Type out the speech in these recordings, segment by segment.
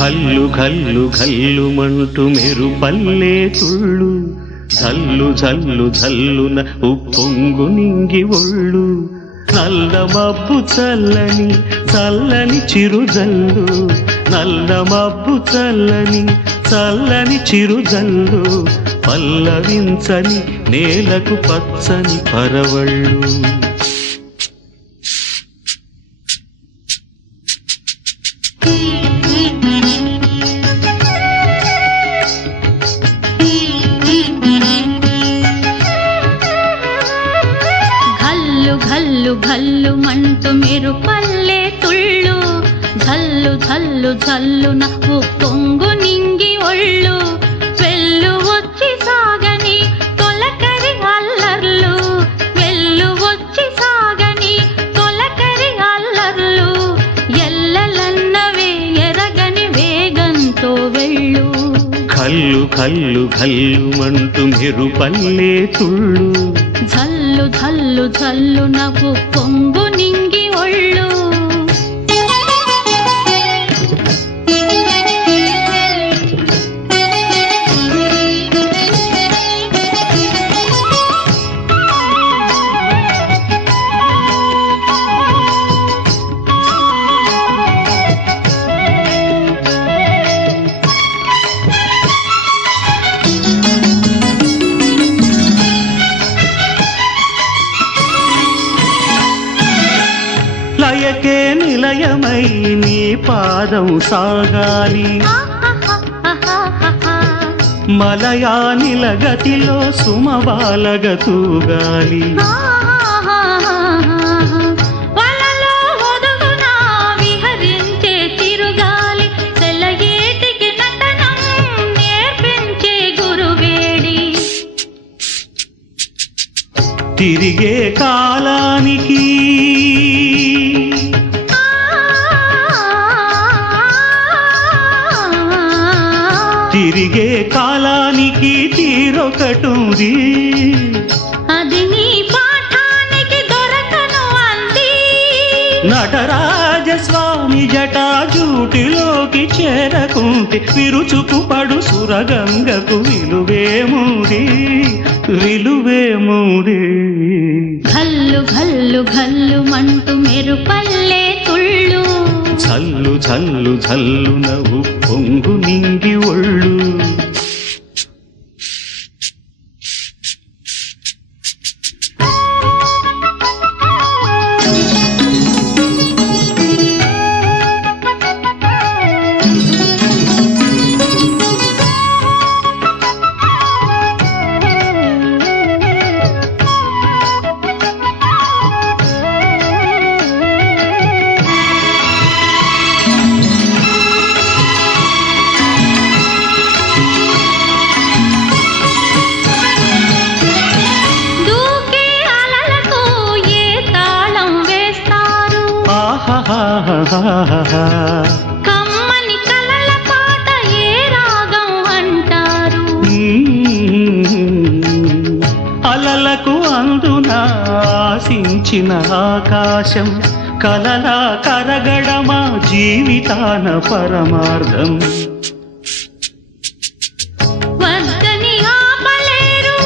కల్లు కల్లు కల్లుమంటూ మెరుపల్లే తుళ్ళు జల్లు జల్లు జల్లున ఉప్పొంగు నింగి ఒళ్ళు నల్ల మబ్బు చల్లని చల్లని చిరుజల్లు నల్ల మబ్బు చల్లని చల్లని చిరుజల్లు పల్లవించని నేలకు పచ్చని పరవళ్ళు ఘల్లు ఘల్లు మంటూ మెరుపల్లే తుళ్ళు ఝల్లు ఝల్లు ఝల్లున ఉప్పొంగు నింగి ఒళ్ళు వెళ్ళు వచ్చి సాగని తొలకరి అల్లర్లు వెళ్ళు వచ్చి సాగని తొలకరి అల్లర్లు ఎల్లలన్నవే ఎరగని వేగంతో వెళ్ళు కల్లు కల్లు కల్లుమంటూ మెరుపల్లే తుళ్ళు ఝల్లు ఝల్లు ఝల్లు నవ్వు పొంగు నింగి ఒళ్ళు లయకే నిలయమై నీ పాదం సాగాలి మలయానిల గతిలో సుమబాలగ తూగాలి వలలో ఒదుగున విహరించే తిరుగాలి తెల్లయేటికి నటనం నేర్పించే గురువేడి తిరిగే కాలానికి తిరిగే కాలానికి తీరొకటుంది అది నీ పాఠానికి దొరకను అంది నటరాజస్వామి జటాజూటిలోకి చేరకుంటే విరుచుకు పడు సురగంగకు విలువేముంది విలువేముంది ఘల్లు ఘల్లు ఘల్లు మంటూ మెరుపల్లే తుళ్ళు జల్లు జల్లు జల్లు నవ్వు పొంగు నింగి ఒళ్ళు కమ్మని కలల పాట ఏ రాగం అంటారు అలలకు అందున ఆశించిన ఆకాశం కలలా కరగడమా జీవితాన పరమార్థం వద్దని ఆపలేరు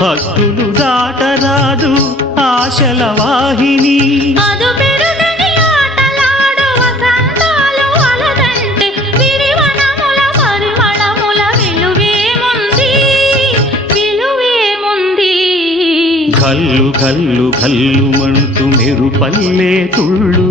భక్తులు దాటరాదు ఆశల వాహిని అదు పెరుగని ఆటలాడు వసంతాలు అలదంటే విరివనముల పరిమళముల విలువేముంది విలువేముంది కల్లు కల్లు కల్లుమంటూ మెరుపల్లే తుళ్ళు